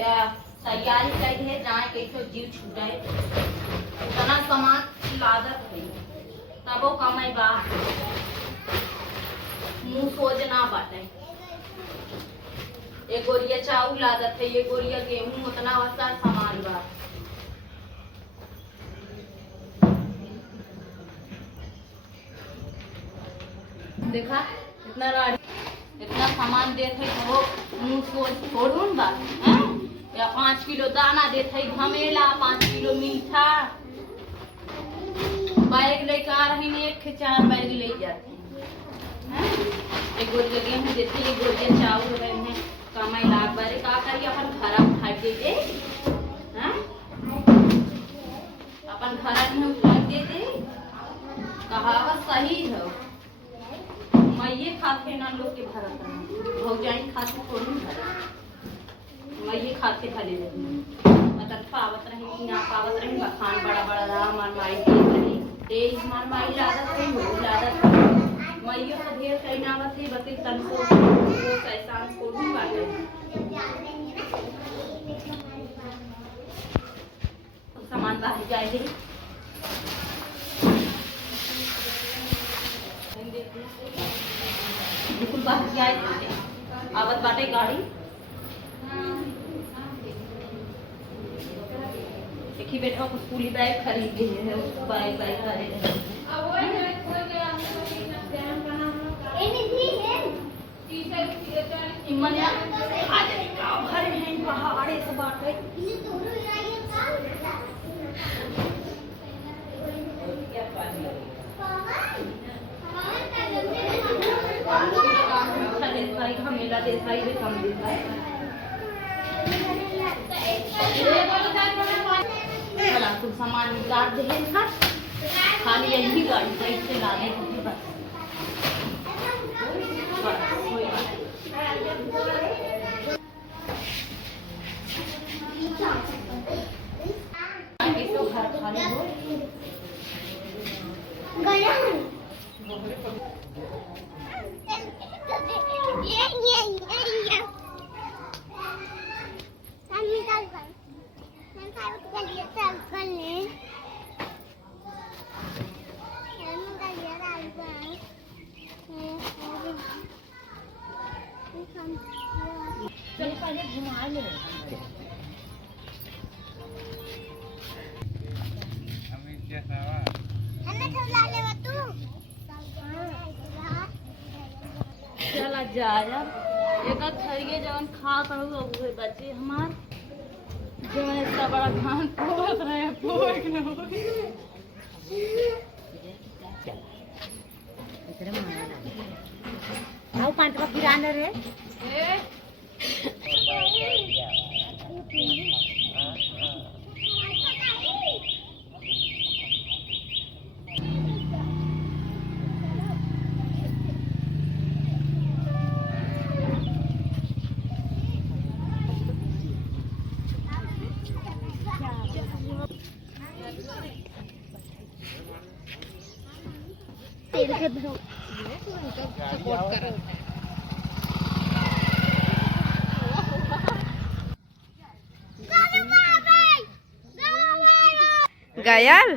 तैयारी चाहिए जाए कैसे जीव छूटे उतना सामान लादत है तबो कमाई बा मुंह सोच ना बाटे। एक गोरिया चाउर लादत है, एक गोरिया गेहूं, उतना वस्ता सामान बा। देखा इतना सामान देते हो मुंह सोच छोड़ून बा है? या 5 किलो दाना देते घमेला, 5 किलो मीठा बैग लेकर आ रही ने, 1-4 बैग ले जाते हैं। एक गोरिया गेहूं देते, एक गोरिया चाउर रहे कमाई लाख बारे का करिए अपन घर उठा के दे हैं? अपन घर में उठा के दे कहावत सही है। मैं ये खाते ना लोग के भरत भौजाई खाते थोड़ी भरत मैं ये खाते खाली मतलब पावत रही कि ना पावत रही बखान बड़ा बड़ा रहा मार माई देख रही तेज मार माई लादत रही हो लादत मैं ये तो ढेर कहीं ना बस बती तन को कैसा को भी बाटे सामान बाहर जाए बिल्कुल बाहर जाए आवत बाटे गाड़ी एक ही बेटा को स्कूली बैग खरीद दिए है उसको बैग खरीदे घर है पहाड़े से बाटे मेला देखाई भी कम दिखाई कुछ सामान निकाल दे खाली यही गाड़ी साइड से लाने होगी बस घर खाली हो चल पहले घुमा ले चला जाया एक थरिए जवन खा करू अब बच्चे हमार जवन इतना बड़ा धान पोत रहे पोक न हो इतने मारा ना आओ 5 का किराना रे सपोर्ट कर गायल